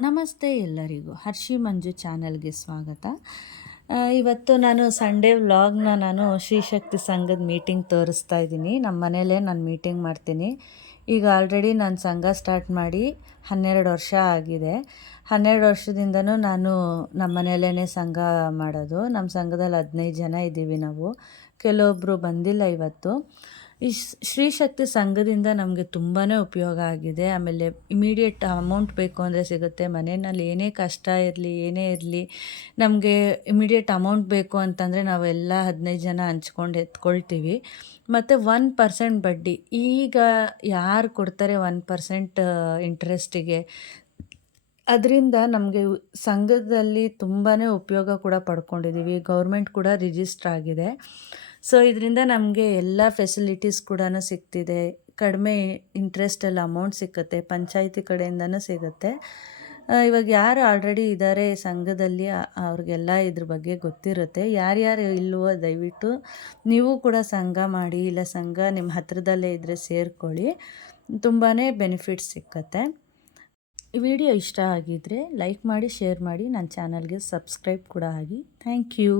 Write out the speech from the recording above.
ನಮಸ್ತೆ ಎಲ್ಲರಿಗೂ. ಹರ್ಷಿ ಮಂಜು ಚಾನಲ್ಗೆ ಸ್ವಾಗತ. ಇವತ್ತು ನಾನು ಸಂಡೇ ವ್ಲಾಗ್ನ ನಾನು ಶ್ರೀಶಕ್ತಿ ಸಂಘದ ಮೀಟಿಂಗ್ ತೋರಿಸ್ತಾ ಇದ್ದೀನಿ. ನಮ್ಮ ಮನೇಲೇ ನಾನು ಮೀಟಿಂಗ್ ಮಾಡ್ತೀನಿ. ಈಗ ಆಲ್ರೆಡಿ ನಾನು ಸಂಘ ಸ್ಟಾರ್ಟ್ ಮಾಡಿ ಹನ್ನೆರಡು ವರ್ಷ ಆಗಿದೆ. ಹನ್ನೆರಡು ವರ್ಷದಿಂದನೂ ನಾನು ನಮ್ಮ ಮನೇಲೇ ಸಂಘ ಮಾಡೋದು. ನಮ್ಮ ಸಂಘದಲ್ಲಿ ಹದಿನೈದು ಜನ ಇದ್ದೀವಿ ನಾವು. ಕೆಲವೊಬ್ಬರು ಬಂದಿಲ್ಲ ಇವತ್ತು. ಈ ಶ್ರೀ ಶ್ರೀಶಕ್ತಿ ಸಂಘದಿಂದ ನಮಗೆ ತುಂಬಾ ಉಪಯೋಗ ಆಗಿದೆ. ಆಮೇಲೆ ಇಮಿಡಿಯೇಟ್ ಅಮೌಂಟ್ ಬೇಕು ಅಂದರೆ ಸಿಗುತ್ತೆ. ಮನೆಯಲ್ಲಿ ಏನೇ ಕಷ್ಟ ಇರಲಿ, ಏನೇ ಇರಲಿ, ನಮಗೆ ಇಮಿಡಿಯೇಟ್ ಅಮೌಂಟ್ ಬೇಕು ಅಂತಂದರೆ ನಾವೆಲ್ಲ ಹದಿನೈದು ಜನ ಹಂಚ್ಕೊಂಡು ಎತ್ಕೊಳ್ತೀವಿ. ಮತ್ತು ಒನ್ ಪರ್ಸೆಂಟ್ ಬಡ್ಡಿ, ಈಗ ಯಾರು ಕೊಡ್ತಾರೆ ಒನ್ ಪರ್ಸೆಂಟ್ ಇಂಟ್ರೆಸ್ಟಿಗೆ ಅದರಿಂದ ನಮಗೆ ಸಂಘದಲ್ಲಿ ತುಂಬಾ ಉಪಯೋಗ ಕೂಡ ಪಡ್ಕೊಂಡಿದ್ದೀವಿ ಗೌರ್ಮೆಂಟ್ ಕೂಡ ರಿಜಿಸ್ಟ್ರ್ ಆಗಿದೆ. ಸೊ, ಇದರಿಂದ ನಮಗೆ ಎಲ್ಲ ಫೆಸಿಲಿಟೀಸ್ ಕೂಡ ಸಿಗ್ತಿದೆ. ಕಡಿಮೆ ಇಂಟ್ರೆಸ್ಟಲ್ಲಿ ಅಮೌಂಟ್ ಸಿಕ್ಕತ್ತೆ ಪಂಚಾಯಿತಿ ಕಡೆಯಿಂದನೂ ಸಿಗುತ್ತೆ. ಇವಾಗ ಯಾರು ಆಲ್ರೆಡಿ ಇದ್ದಾರೆ ಸಂಘದಲ್ಲಿ ಅವ್ರಿಗೆಲ್ಲ ಇದ್ರ ಬಗ್ಗೆ ಗೊತ್ತಿರುತ್ತೆ. ಯಾರ್ಯಾರು ಇಲ್ವೋ ದಯವಿಟ್ಟು ನೀವು ಕೂಡ ಸಂಘ ಮಾಡಿ, ಇಲ್ಲ ಸಂಘ ನಿಮ್ಮ ಹತ್ರದಲ್ಲೇ ಇದ್ದರೆ ಸೇರ್ಕೊಳ್ಳಿ. ತುಂಬಾ ಬೆನಿಫಿಟ್ಸ್ ಸಿಕ್ಕತ್ತೆ. ಈ ವಿಡಿಯೋ ಇಷ್ಟ ಆಗಿದ್ದರೆ ಲೈಕ್ ಮಾಡಿ, ಶೇರ್ ಮಾಡಿ, ನನ್ನ ಚಾನಲ್ಗೆ ಸಬ್ಸ್ಕ್ರೈಬ್ ಕೂಡ ಆಗಿ. Thank you.